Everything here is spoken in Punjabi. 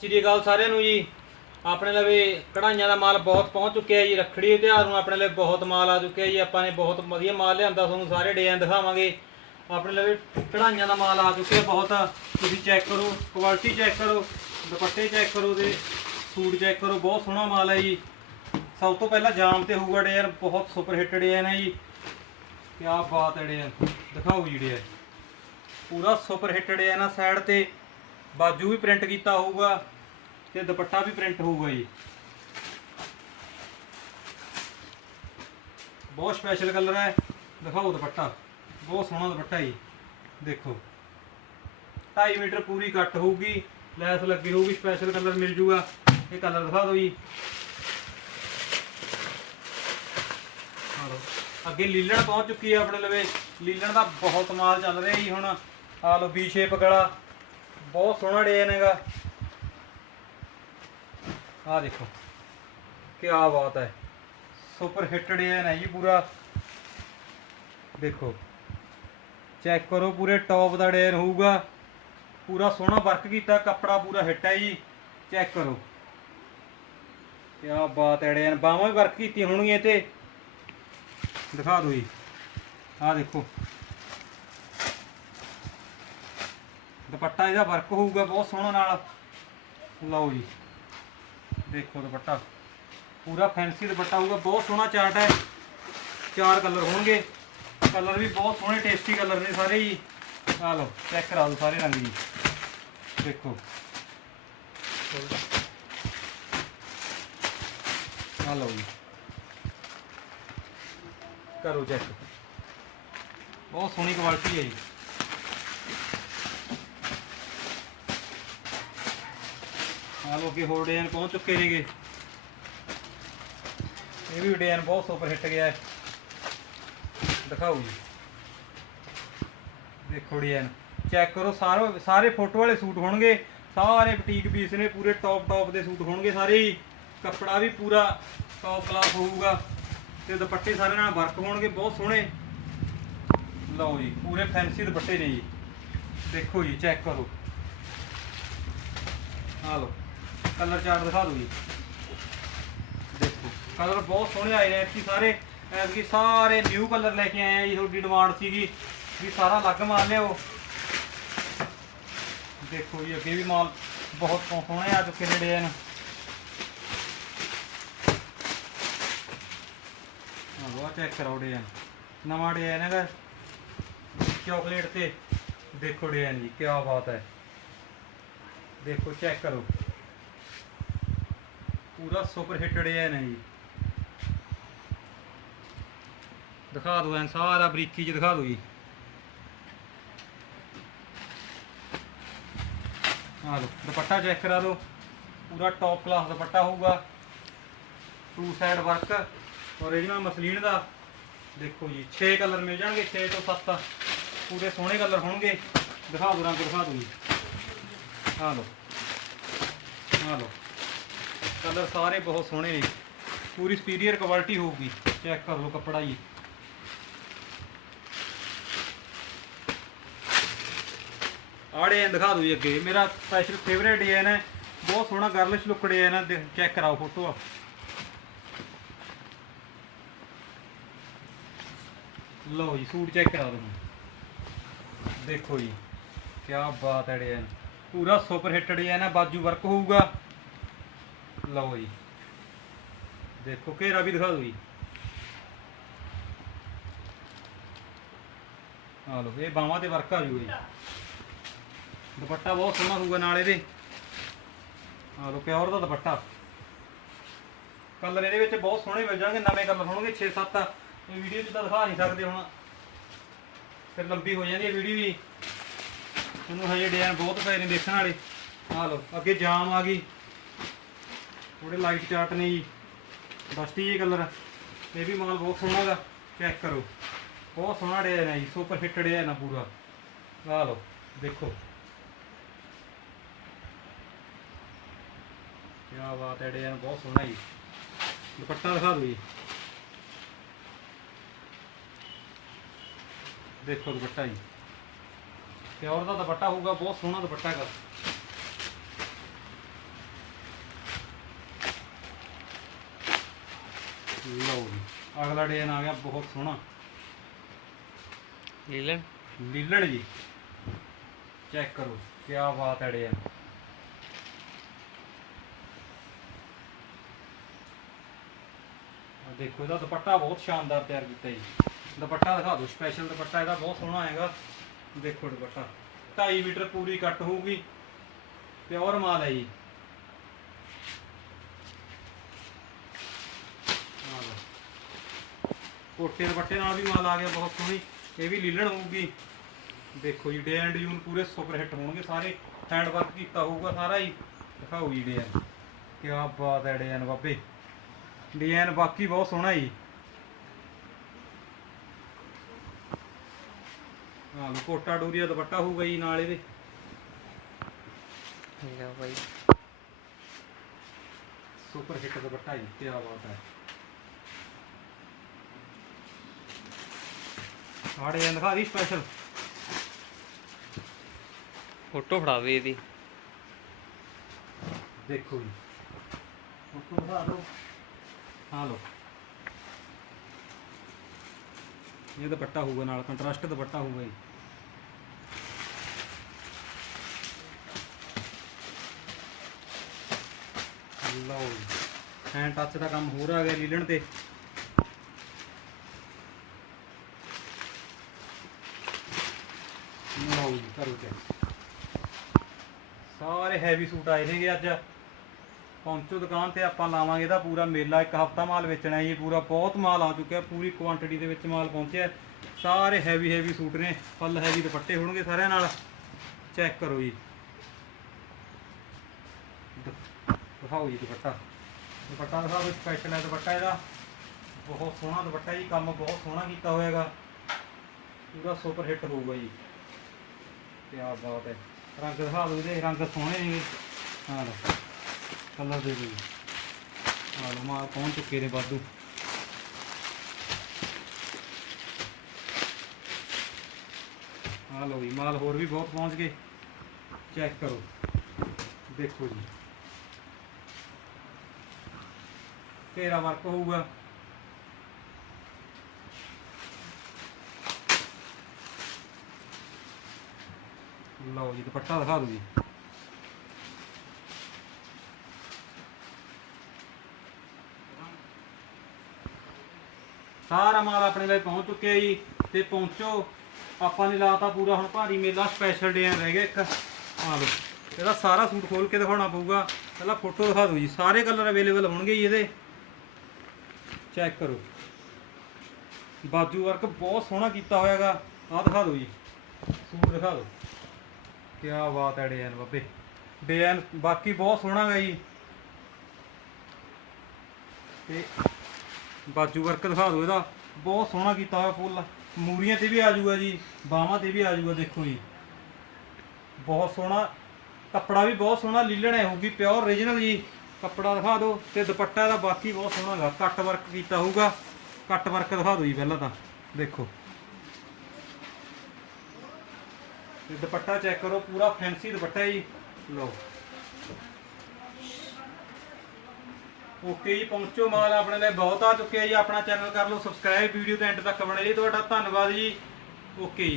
ਸ੍ਰੀ ਅਕਾਲ ਸਾਰਿਆਂ ਨੂੰ ਜੀ। ਆਪਣੇ ਲਵੇ ਕਢਾਈਆਂ ਦਾ ਮਾਲ ਬਹੁਤ ਪਹੁੰਚ ਚੁੱਕਿਆ ਜੀ। ਰੱਖੜੀ ਦੇ ਤਿਉਹਾਰ ਨੂੰ ਆਪਣੇ ਲਈ ਬਹੁਤ ਮਾਲ ਆ ਚੁੱਕਿਆ ਜੀ। ਆਪਾਂ ਨੇ ਬਹੁਤ ਵਧੀਆ ਮਾਲ ਲਿਆਂਦਾ, ਤੁਹਾਨੂੰ ਸਾਰੇ ਡਿਜ਼ਾਈਨ ਦਿਖਾਵਾਂਗੇ। ਆਪਣੇ ਲਵੇ ਕਢਾਈਆਂ ਦਾ ਮਾਲ ਆ ਚੁੱਕਿਆ ਬਹੁਤ। ਤੁਸੀਂ ਚੈੱਕ ਕਰੋ ਕੁਆਲਿਟੀ ਚੈੱਕ ਕਰੋ, ਦੁਪੱਟੇ ਚੈੱਕ ਕਰੋ ਤੇ ਸੂਟ ਚੈੱਕ ਕਰੋ। ਬਹੁਤ ਸੋਹਣਾ ਮਾਲ ਹੈ ਜੀ। ਸਭ ਤੋਂ ਪਹਿਲਾਂ ਜਾਮ ਤੇ ਹੋਊਗਾ ਡਿਜ਼ਾਈਨ। ਬਹੁਤ ਸੁਪਰ ਹਿੱਟ ਡਿਜ਼ਾਈਨ ਹੈ ਜੀ। ਕੀ ਬਾਤ ਹੈ ਡਿਜ਼ਾਈਨ। ਦਿਖਾਓ ਜੀ ਡਿਜ਼ਾਈਨ। ਪੂਰਾ ਸੁਪਰ ਹਿੱਟ ਡਿਜ਼ਾਈਨ ਆ ਸਾਈਡ ਤੇ। ਬਾਜੂ ਵੀ ਪ੍ਰਿੰਟ ਕੀਤਾ ਹੋਊਗਾ ਤੇ ਦੁਪੱਟਾ ਵੀ ਪ੍ਰਿੰਟ ਹੋਊਗਾ ਜੀ। ਬਹੁਤ ਸਪੈਸ਼ਲ ਕਲਰ ਹੈ। ਦਿਖਾਓ ਦੁਪੱਟਾ। ਬਹੁਤ ਸੋਹਣਾ ਦੁਪੱਟਾ ਜੀ। ਦੇਖੋ। 2.5 ਮੀਟਰ ਪੂਰੀ ਕੱਟ ਹੋਊਗੀ। ਲੈਸ ਲੱਗੀ ਹੋਊਗੀ ਸਪੈਸ਼ਲ ਕਲਰ ਮਿਲ ਜੂਗਾ। ਇਹ ਕਲਰ ਦਿਖਾ ਦਿਓ ਜੀ। ਅੱਗੇ ਲੀਲਣ ਪਹੁੰਚ ਚੁੱਕੀ ਹੈ ਆਪਣੇ ਲਵੇ। ਲੀਲਣ ਦਾ ਬਹੁਤ ਮਾਲ ਚੱਲ ਰਿਹਾ ਜੀ ਹੁਣ। ਆ ਲੋ ਬੀ ਸ਼ੇਪ ਗਲਾ। ਬਹੁਤ ਸੋਹਣਾ ਡਿਜ਼ਾਈਨ ਹੈਗਾ। ਆ ਦੇਖੋ ਕੀ ਬਾਤ ਹੈ। ਸੁਪਰ ਹਿੱਟ ਡਿਜ਼ਾਈਨ ਹੈ ਜੀ ਪੂਰਾ। ਦੇਖੋ ਚੈੱਕ ਕਰੋ ਪੂਰੇ ਟੌਪ ਦਾ ਡਿਜ਼ਾਈਨ ਹੋਊਗਾ। ਪੂਰਾ ਸੋਹਣਾ ਵਰਕ ਕੀਤਾ, ਕੱਪੜਾ ਪੂਰਾ ਹਿੱਟ ਹੈ ਜੀ। ਚੈੱਕ ਕਰੋ। ਕੀ ਬਾਤ ਹੈ ਡਿਜ਼ਾਈਨ ਬਾਹਾਂ ਵੀ ਵਰਕ ਕੀਤੀਆਂ ਹੋਣਗੀਆਂ ਤੇ ਦਿਖਾ ਦਿਓ ਜੀ। ਆਹ ਦੇਖੋ। ਦੁਪੱਟਾ ਇਹਦਾ ਵਰਕ ਹੋਊਗਾ ਬਹੁਤ ਸੋਹਣਾ ਨਾਲ। ਲਓ ਜੀ। ਦੇਖੋ ਦੁਪੱਟਾ। ਪੂਰਾ ਫੈਂਸੀ ਦੁਪੱਟਾ ਹੋਊਗਾ, ਬਹੁਤ ਸੋਹਣਾ ਚਾਰਟ ਹੈ। ਚਾਰ ਕਲਰ ਹੋਣਗੇ। ਕਲਰ ਵੀ ਬਹੁਤ ਸੋਹਣੇ ਟੇਸਟੀ ਕਲਰ ਨੇ ਸਾਰੇ ਜੀ। ਆ ਲਓ ਚੈੱਕ ਕਰਾ ਦਿਓ ਸਾਰੇ ਰੰਗ ਜੀ। ਦੇਖੋ। ਆ ਲਓ ਜੀ। ਕਰੋ ਚੈੱਕ ਬਹੁਤ ਸੋਹਣੀ ਕੁਆਲਿਟੀ ਹੈ ਜੀ। ਆ ਲੋ ਹੋਰ ਡਿਜ਼ਾਈਨ ਪਹੁੰਚ ਚੁੱਕੇ ਨੇਗੇ? ਇਹ ਵੀ ਡਿਜ਼ਾਈਨ ਬਹੁਤ ਸੁਪਰ ਹਿੱਟ ਗਿਆ ਹੈ। ਦਿਖਾਓ ਜੀ। ਦੇਖੋ ਡਿਜ਼ਾਈਨ। ਚੈੱਕ ਕਰੋ, ਸਾਰੇ ਸਾਰੇ ਫੋਟੋ ਵਾਲੇ ਸੂਟ ਹੋਣਗੇ। ਸਾਰੇ ਬੁਟੀਕ ਪੀਸ ਨੇ, ਪੂਰੇ ਟੌਪ ਟੌਪ ਦੇ ਸੂਟ ਹੋਣਗੇ ਸਾਰੇ ਹੀ। ਕੱਪੜਾ ਵੀ ਪੂਰਾ ਟੌਪ ਕਲਾਸ ਹੋਊਗਾ ਤੇ ਦੁਪੱਟੇ ਸਾਰੇ ਨਾਲ ਵਰਕ ਹੋਣਗੇ, ਬਹੁਤ ਸੋਹਣੇ। ਲਓ ਜੀ, ਪੂਰੇ ਫੈਂਸੀ ਦੁਪੱਟੇ ਨੇ ਜੀ। ਦੇਖੋ ਜੀ, ਚੈੱਕ ਕਰੋ। ਆ ਲਓ। ਕਲਰ ਚਾਰਟ ਦਿਖਾ ਦਿਓ ਜੀ। ਦੇਖੋ, ਕਲਰ ਬਹੁਤ ਸੋਹਣੇ ਆਏ ਨੇ। ਐਤਕੀ ਸਾਰੇ ਐਤਕੀ ਸਾਰੇ ਨਿਊ ਕਲਰ ਲੈ ਕੇ ਆਏ ਆ ਜੀ। ਤੁਹਾਡੀ ਡਿਮਾਂਡ ਸੀਗੀ ਵੀ ਸਾਰਾ ਅਲੱਗ ਮਾਲ ਲਿਆਓ। ਦੇਖੋ ਜੀ, ਅੱਗੇ ਵੀ ਮਾਲ ਬਹੁਤ ਸੋਹਣੇ ਆ ਚੁੱਕੇ ਨੇ। ਡਿਜ਼ਾਈਨ ਆ ਚੈੱਕ ਕਰਾਓ ਡਿਜ਼ਾਈਨ ਨਵਾਂ ਡਿਜ਼ਾਈਨ ਹੈਗਾ ਚਾਕਲੇਟ ਤੇ ਦੇਖੋ ਡਿਜ਼ਾਈਨ ਜੀ ਕੀ ਬਾਤ ਹੈ। ਦੇਖੋ ਚੈੱਕ ਕਰੋ। ਪੂਰਾ ਸੁਪਰ ਹਿੱਟਡ ਡਿਜ਼ਾਈਨ ਨਾ ਜੀ। ਦਿਖਾ ਦਿਓ ਐਨ, ਸਾਰਾ ਬਰੀਕੀ ਚ ਦਿਖਾ ਦਿਓ ਜੀ। ਆ ਲਓ, ਦੁਪੱਟਾ ਚੈੱਕ ਕਰਾ ਦਿਓ ਪੂਰਾ ਟੌਪ ਕਲਾਸ ਦੁਪੱਟਾ ਹੋਊਗਾ। Two side work original muslin ਦਾ। ਦੇਖੋ ਜੀ 6 ਕਲਰ ਮਿਲ ਜਾਣਗੇ 6 ਤੋਂ 7 ਪੂਰੇ ਸੋਹਣੇ ਕਲਰ ਹੋਣਗੇ। ਦਿਖਾ ਦਿਓ ਰੰਗ, ਦਿਖਾ ਦਿਓ ਜੀ। ਆ ਲਓ। ਆ ਲਓ। ਕਲਰ ਸਾਰੇ ਬਹੁਤ ਸੋਹਣੇ ਨੇ। ਪੂਰੀ ਸੁਪੀਰੀਅਰ ਕੁਆਲਿਟੀ ਹੋਊਗੀ। ਚੈੱਕ ਕਰ ਲਓ ਕੱਪੜਾ ਜੀ। ਆਹ ਡਿਜ਼ਾਈਨ ਦਿਖਾ ਦਿਓ ਜੀ ਅੱਗੇ। ਮੇਰਾ ਸਪੈਸ਼ਲ ਫੇਵਰੇਟ ਡਿਜ਼ਾਈਨ ਹੈ। ਬਹੁਤ ਸੋਹਣਾ ਗਰਲਿਸ਼ ਲੁੱਕ ਡਿਜ਼ਾਈਨ ਹੈ। ਚੈੱਕ ਕਰਾਓ ਫੋਟੋ ਆ ਲਓ ਜੀ, ਸੂਟ ਚੈੱਕ ਕਰਾ ਦਿਓ। ਦੇਖੋ ਜੀ ਕੀ ਬਾਤ ਹੈ ਡਿਜ਼ਾਈਨ ਪੂਰਾ ਸੁਪਰ ਹਿੱਟ ਡਿਜ਼ਾਈਨ ਹੈ। ਬਾਜੂ ਵਰਕ ਹੋਊਗਾ। ਲਓ ਜੀ। ਦੇਖੋ, ਘੇਰਾ ਵੀ ਦਿਖਾ ਦਿਓ ਜੀ। ਆ ਲਓ, ਇਹ ਬਾਹਾਂ ਤੇ ਵਰਕ ਆ ਜੂਗਾ ਜੀ। ਦੁਪੱਟਾ ਬਹੁਤ ਸੋਹਣਾ ਹੋਊਗਾ ਨਾਲ ਇਹਦੇ। ਆ ਲਓ, ਪਿਓਰ ਦਾ ਦੁਪੱਟਾ। ਕਲਰ ਇਹਦੇ ਵਿੱਚ ਬਹੁਤ ਸੋਹਣੇ ਮਿਲ ਜਾਣਗੇ, ਨਵੇਂ ਕਲਰ ਹੋਣਗੇ 6-7 ਇਹ ਵੀਡੀਓ 'ਚ ਤਾਂ ਦਿਖਾ ਨਹੀਂ ਸਕਦੇ ਹੁਣ। ਫਿਰ ਲੰਬੀ ਹੋ ਜਾਂਦੀ ਹੈ ਵੀਡੀਓ ਵੀ। ਤੁਹਾਨੂੰ ਹਜੇ ਡਿਜ਼ਾਈਨ ਬਹੁਤ ਪਏ ਨੇ ਦੇਖਣ ਵਾਲੇ। ਆ ਲਓ, ਅੱਗੇ ਜਾਮ ਆ ਗਈ। ਥੋੜੇ ਲਾਈਟ ਚਾਰਟ ਨੇ ਜੀ। ਡਸਟੀ ਜੇ ਕਲਰ ਇਹ ਵੀ ਮਾਲ ਬਹੁਤ ਸੋਹਣਾ ਹੈਗਾ ਚੈੱਕ ਕਰੋ। ਬਹੁਤ ਸੋਹਣਾ ਡਿਜ਼ਾਈਨ ਹੈ ਜੀ। ਸੁਪਰ ਫਿੱਟ ਡਿਜ਼ਾਈਨ ਆ ਪੂਰਾ। ਆ ਲਓ, ਦੇਖੋ। ਕੀ ਬਾਤ ਹੈ, ਡਿਜ਼ਾਈਨ ਬਹੁਤ ਸੋਹਣਾ ਜੀ। ਦੁਪੱਟਾ ਦਿਖਾ ਦਿਓ ਜੀ। ਦੇਖੋ ਦੁਪੱਟਾ ਜੀ। ਪਿਓਰ ਦਾ ਦੁਪੱਟਾ ਹੋਊਗਾ, ਬਹੁਤ ਸੋਹਣਾ ਦੁਪੱਟਾ ਹੈਗਾ। ਲਓ ਜੀ। ਅਗਲਾ ਡਿਜ਼ਾਈਨ ਆ ਗਿਆ ਬਹੁਤ ਸੋਹਣਾ। ਲੀਲਨ ਲੀਲਣ ਜੀ। ਚੈੱਕ ਕਰੋ ਕੀ ਬਾਤ ਹੈ ਡਿਜ਼ਾਈਨ ਦੇਖੋ ਇਹਦਾ ਦੁਪੱਟਾ ਬਹੁਤ ਸ਼ਾਨਦਾਰ ਤਿਆਰ ਕੀਤਾ ਜੀ। ਦੁਪੱਟਾ ਦਿਖਾ ਦਿਓ ਸਪੈਸ਼ਲ ਦੁਪੱਟਾ ਇਹਦਾ ਬਹੁਤ ਸੋਹਣਾ ਆਏਗਾ। ਦੇਖੋ ਦੁਪੱਟਾ। 2.5 ਮੀਟਰ ਪੂਰੀ ਕੱਟ ਹੋਊਗੀ। ਪਿਓਰ ਮਾਲ ਹੈ ਜੀ ਆਹ ਲਓ। ਕੋਟੇ ਦੁਪੱਟੇ ਨਾਲ ਵੀ ਮਾਲ ਆ ਗਿਆ ਬਹੁਤ ਸੋਹਣੀ ਇਹ ਵੀ ਲੀਲਣ ਹੋਊਗੀ। ਦੇਖੋ ਜੀ ਡੇ ਐਂਡ ਯੂਨ ਪੂਰੇ ਸੁਪਰ ਹਿੱਟ ਹੋਣਗੇ ਸਾਰੇ ਹੈਂਡ ਵਰਕ ਕੀਤਾ ਹੋਊਗਾ ਸਾਰਾ ਹੀ। ਦਿਖਾਓ ਜੀ ਡਿਜ਼ਾਈਨ ਕੀ ਬਾਤ ਹੈ ਡਿਜ਼ਾਈਨ ਬਾਬੇ। ਡਿਜ਼ਾਈਨ ਬਾਕੀ ਬਹੁਤ ਸੋਹਣਾ ਜੀ। ਹਾਂ ਲੋ ਕੋਟਾ ਡੋਰੀ ਦਾ ਦੁਪੱਟਾ ਹੋਊਗਾ ਜੀ ਨਾਲ ਇਹਦੇ। ਲਓ ਬਾਈ। ਸੁਪਰ ਹਿੱਟ ਦੁਪੱਟਾ ਜੀ ਕੀ ਬਾਤ ਹੈ। ਆਹ ਡਿਜ਼ਾਈਨ ਦਿਖਾ ਦੀ ਸਪੈਸ਼ਲ ਫੋਟੋ ਫੜਾਵੇ ਇਹਦੀ। ਦੇਖੋ ਜੀ। ਫੋਟੋ ਦਿਖਾ ਦਿਓ। ਹਾਂ ਲੋ ਇਹ ਦੁਪੱਟਾ ਹੋਊਗਾ ਨਾਲ ਕੰਟਰਾਸਟ ਦੁਪੱਟਾ ਹੋਊਗਾ ਜੀ। ਲਓ ਜੀ। ਹੈਂਡ ਟੱਚ ਦਾ ਕੰਮ ਹੋਰ ਆ ਗਿਆ ਲੀਲਣ ਤੇ ਲਓ ਜੀ ਕਰੋ ਚੈੱਕ ਸਾਰੇ ਹੈਵੀ ਸੂਟ ਆਏ ਸੀਗੇ ਅੱਜ। ਪਹੁੰਚੋ ਦੁਕਾਨ ਤੇ ਆਪਾਂ ਲਾਵਾਂਗੇ ਇਹਦਾ ਪੂਰਾ ਮੇਲਾ। ਇੱਕ ਹਫਤਾ ਮਾਲ ਵੇਚਣਾ ਜੀ, ਪੂਰਾ ਬਹੁਤ ਮਾਲ ਆ ਚੁੱਕਿਆ, ਪੂਰੀ ਕੁਆਂਟੀਟੀ ਦੇ ਵਿੱਚ ਮਾਲ ਪਹੁੰਚਿਆ। ਸਾਰੇ ਹੈਵੀ ਹੈਵੀ ਸੂਟ ਨੇ ਫੁੱਲ ਹੈਵੀ ਦੁਪੱਟੇ ਹੋਣਗੇ ਸਾਰਿਆਂ ਨਾਲ। ਚੈੱਕ ਕਰੋ ਜੀ। ਦ- ਦਿਖਾਓ ਜੀ ਦੁਪੱਟਾ। ਦੁਪੱਟਾ ਦਿਖਾਓ ਸਪੈਸ਼ਲ ਹੈ ਦੁਪੱਟਾ ਇਹਦਾ? ਬਹੁਤ ਸੋਹਣਾ ਦੁਪੱਟਾ ਜੀ, ਕੰਮ ਬਹੁਤ ਸੋਹਣਾ ਕੀਤਾ ਹੋਇਆਗਾ ਪੂਰਾ ਸੁਪਰ ਹਿੱਟ ਹੋਊਗਾ ਜੀ। ਕੀ ਬਾਤ ਹੈ। ਰੰਗ ਦਿਖਾ ਦਿਓ ਇਹਦੇ, ਰੰਗ ਸੋਹਣੇ ਨੇ ਹਾਂ ਲਓ ਕਲਰ ਦੇ ਦਿਓ। ਆ ਲਓ, ਮਾਲ ਪਹੁੰਚ ਚੁੱਕੇ ਨੇ ਵਾਧੂ। ਆ ਲਓ ਜੀ, ਮਾਲ ਹੋਰ ਵੀ ਬਹੁਤ ਪਹੁੰਚ ਗਏ। ਚੈੱਕ ਕਰੋ। ਦੇਖੋ ਜੀ। ਤੇਰਾ ਵਰਕ ਹੋਊਗਾ। ਲਓ ਜੀ, ਦੁਪੱਟਾ ਦਿਖਾ ਦਿਓ ਜੀ। ਸਾਰਾ ਮਾਲ ਆਪਣੇ ਲਈ ਪਹੁੰਚ ਚੁੱਕਿਆ ਜੀ, ਤੇ ਪਹੁੰਚੋ। ਆਪਾਂ ਨੇ ਲਾਤਾ ਪੂਰਾ ਹੁਣ ਭਾਰੀ ਮੇਲਾ ਸਪੈਸ਼ਲ ਡੇ ਰਹਿ ਗਿਆ ਇੱਕ। ਆ ਲਓ, ਇਹਦਾ ਸਾਰਾ ਸੂਟ ਖੋਲ ਕੇ ਦਿਖਾਉਣਾ ਪਊਗਾ। ਪਹਿਲਾਂ ਫੋਟੋ ਦਿਖਾ ਦਿਓ ਜੀ, ਸਾਰੇ ਕਲਰ ਅਵੇਲੇਬਲ ਹੋਣਗੇ ਜੀ ਇਹਦੇ। ਚੈੱਕ ਕਰੋ। ਬਾਜੂ ਵਰਕ ਬਹੁਤ ਸੋਹਣਾ ਕੀਤਾ ਹੋਇਆਗਾ। ਆਹ ਦਿਖਾ ਦਿਓ ਜੀ, ਸੂਟ ਦਿਖਾ ਦਿਓ। ਕੀ ਬਾਤ ਹੈ ਡਿਜ਼ਾਈਨ ਬਾਬੇ। ਡਿਜ਼ਾਈਨ ਬਾਕੀ ਬਹੁਤ ਸੋਹਣਾ ਗਾ ਜੀ। ਤੇ ਬਾਜੂ ਵਰਕ ਦਿਖਾ ਦਿਓ ਇਹਦਾ। ਬਹੁਤ ਸੋਹਣਾ ਕੀਤਾ ਹੋਇਆ ਫੁੱਲ। ਮੂਰੀਆਂ ਤੇ ਵੀ ਆ ਜਾਊਗਾ ਜੀ, ਬਾਹਾਂ ਤੇ ਵੀ ਆ ਜਾਊਗਾ ਦੇਖੋ ਜੀ। ਬਹੁਤ ਸੋਹਣਾ, ਕੱਪੜਾ ਵੀ ਬਹੁਤ ਸੋਹਣਾ, ਲੀਲਣ ਹੈ ਹੋਊਗੀ ਪਿਓਰ ਓਰੀਜਨਲ ਜੀ। ਕੱਪੜਾ ਦਿਖਾ ਦਿਓ ਤੇ ਦੁਪੱਟਾ ਦਾ ਬਾਕੀ ਬਹੁਤ ਸੋਹਣਾ ਹੈਗਾ ਕੱਟ ਵਰਕ ਕੀਤਾ ਹੋਊਗਾ। ਕੱਟ ਵਰਕ ਦਿਖਾ ਦਿਓ ਜੀ ਪਹਿਲਾਂ ਤਾਂ। ਦੇਖੋ। ਤੇ ਦੁਪੱਟਾ ਚੈੱਕ ਕਰੋ, ਪੂਰਾ ਫੈਂਸੀ ਦੁਪੱਟਾ ਹੈ ਜੀ। ਲਓ। ਓਕੇ ਜੀ, ਪਹੁੰਚੋ ਮਾਲ, ਆਪਣੇ ਲਈ ਬਹੁਤ ਆ ਚੁੱਕਿਆ ਜੀ। ਆਪਣਾ ਚੈਨਲ ਕਰ ਲਓ ਸਬਸਕ੍ਰਾਈਬ ਵੀਡੀਓ ਦੇ ਐਂਡ ਤੱਕ ਬਣੇ ਜੀ। ਤੁਹਾਡਾ ਧੰਨਵਾਦ ਜੀ। ਓਕੇ ਜੀ।